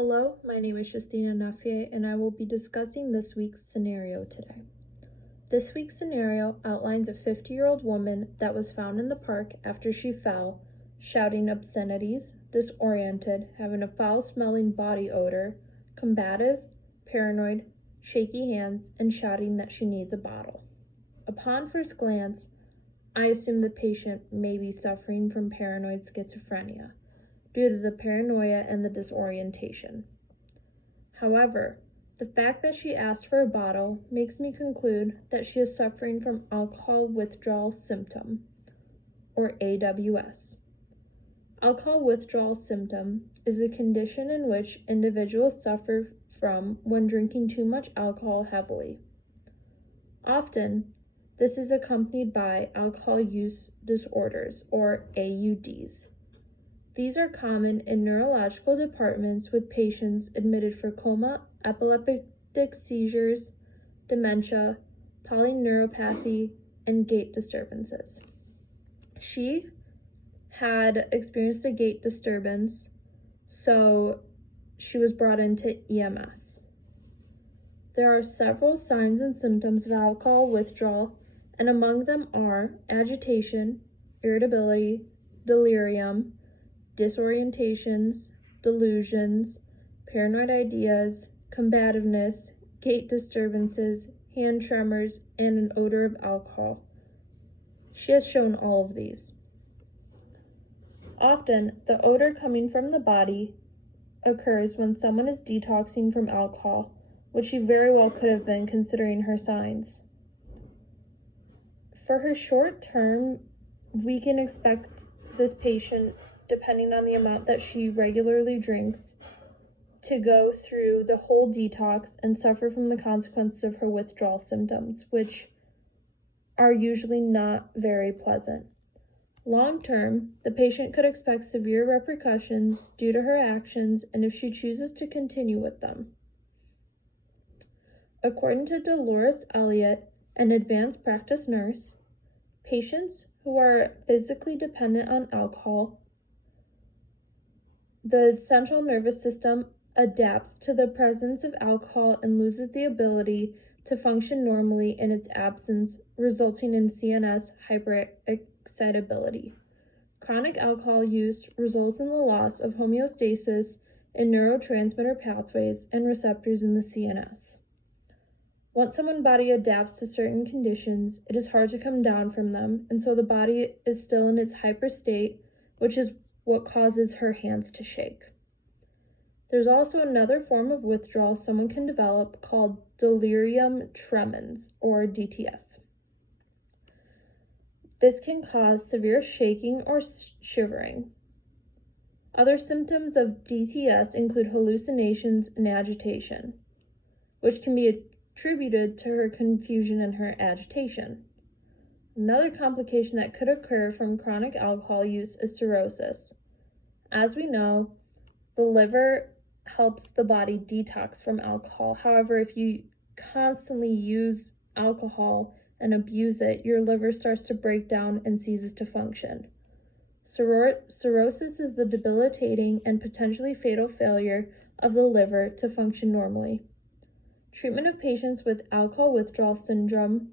Hello, my name is Justina Nafier, and I will be discussing this week's scenario today. This week's scenario outlines a 50-year-old woman that was found in the park after she fell, shouting obscenities, disoriented, having a foul-smelling body odor, combative, paranoid, shaky hands, and shouting that she needs a bottle. Upon first glance, I assume the patient may be suffering from paranoid schizophrenia due to the paranoia and the disorientation. However, the fact that she asked for a bottle makes me conclude that she is suffering from alcohol withdrawal symptom, or AWS. Alcohol withdrawal symptom is a condition in which individuals suffer from when drinking too much alcohol heavily. Often, this is accompanied by alcohol use disorders, or AUDs. These are common in neurological departments with patients admitted for coma, epileptic seizures, dementia, polyneuropathy, and gait disturbances. She had experienced a gait disturbance, so she was brought into EMS. There are several signs and symptoms of alcohol withdrawal, and among them are agitation, irritability, delirium, disorientations, delusions, paranoid ideas, combativeness, gait disturbances, hand tremors, and an odor of alcohol. She has shown all of these. Often, the odor coming from the body occurs when someone is detoxing from alcohol, which she very well could have been considering her signs. For her short term, we can expect this patient, depending on the amount that she regularly drinks, to go through the whole detox and suffer from the consequences of her withdrawal symptoms, which are usually not very pleasant. Long term, the patient could expect severe repercussions due to her actions and if she chooses to continue with them. According to Dolores Elliott, an advanced practice nurse, patients who are physically dependent on alcohol, the central nervous system adapts to the presence of alcohol and loses the ability to function normally in its absence, resulting in CNS hyperexcitability. Chronic alcohol use results in the loss of homeostasis in neurotransmitter pathways and receptors in the CNS. Once someone's body adapts to certain conditions, it is hard to come down from them, and so the body is still in its hyper state, which is what causes her hands to shake. There's also another form of withdrawal someone can develop called delirium tremens, or DTS. This can cause severe shaking or shivering. Other symptoms of DTS include hallucinations and agitation, which can be attributed to her confusion and her agitation. Another complication that could occur from chronic alcohol use is cirrhosis. As we know, the liver helps the body detox from alcohol. However, if you constantly use alcohol and abuse it, your liver starts to break down and ceases to function. Cirrhosis is the debilitating and potentially fatal failure of the liver to function normally. Treatment of patients with alcohol withdrawal syndrome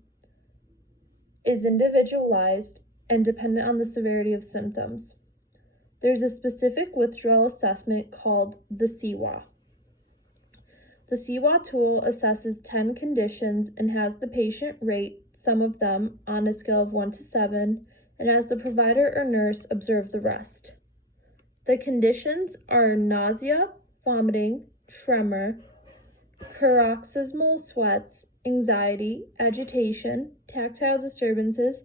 is individualized and dependent on the severity of symptoms. There's a specific withdrawal assessment called the CWA. The CWA tool assesses 10 conditions and has the patient rate some of them on a scale of 1 to 7 and has the provider or nurse observe the rest. The conditions are nausea, vomiting, tremor, paroxysmal sweats, anxiety, agitation, tactile disturbances,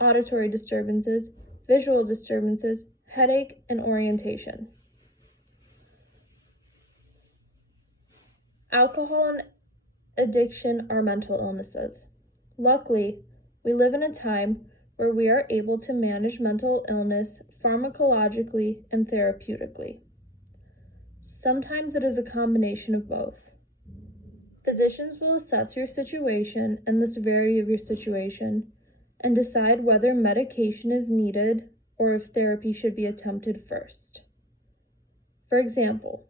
auditory disturbances, visual disturbances, headache, and orientation. Alcohol and addiction are mental illnesses. Luckily, we live in a time where we are able to manage mental illness pharmacologically and therapeutically. Sometimes it is a combination of both. Physicians will assess your situation and the severity of your situation and decide whether medication is needed or if therapy should be attempted first. For example,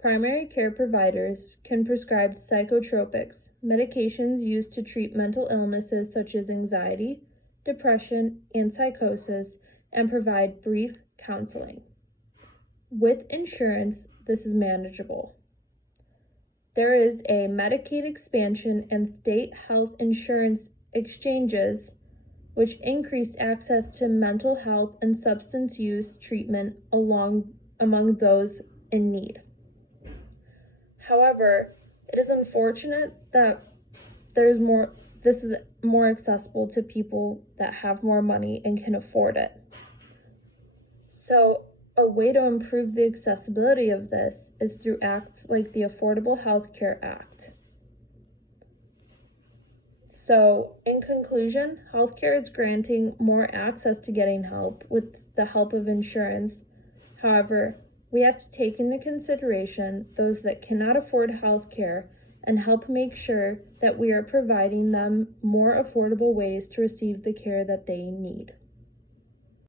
Primary care providers can prescribe psychotropics, medications used to treat mental illnesses such as anxiety, depression, and psychosis, and provide brief counseling. With insurance, this is manageable. There is a Medicaid expansion and state health insurance exchanges, which increase access to mental health and substance use treatment among those in need. However, it is unfortunate that this is more accessible to people that have more money and can afford it. So, a way to improve the accessibility of this is through acts like the Affordable Health Care Act. So, in conclusion, healthcare is granting more access to getting help with the help of insurance. However, we have to take into consideration those that cannot afford healthcare and help make sure that we are providing them more affordable ways to receive the care that they need.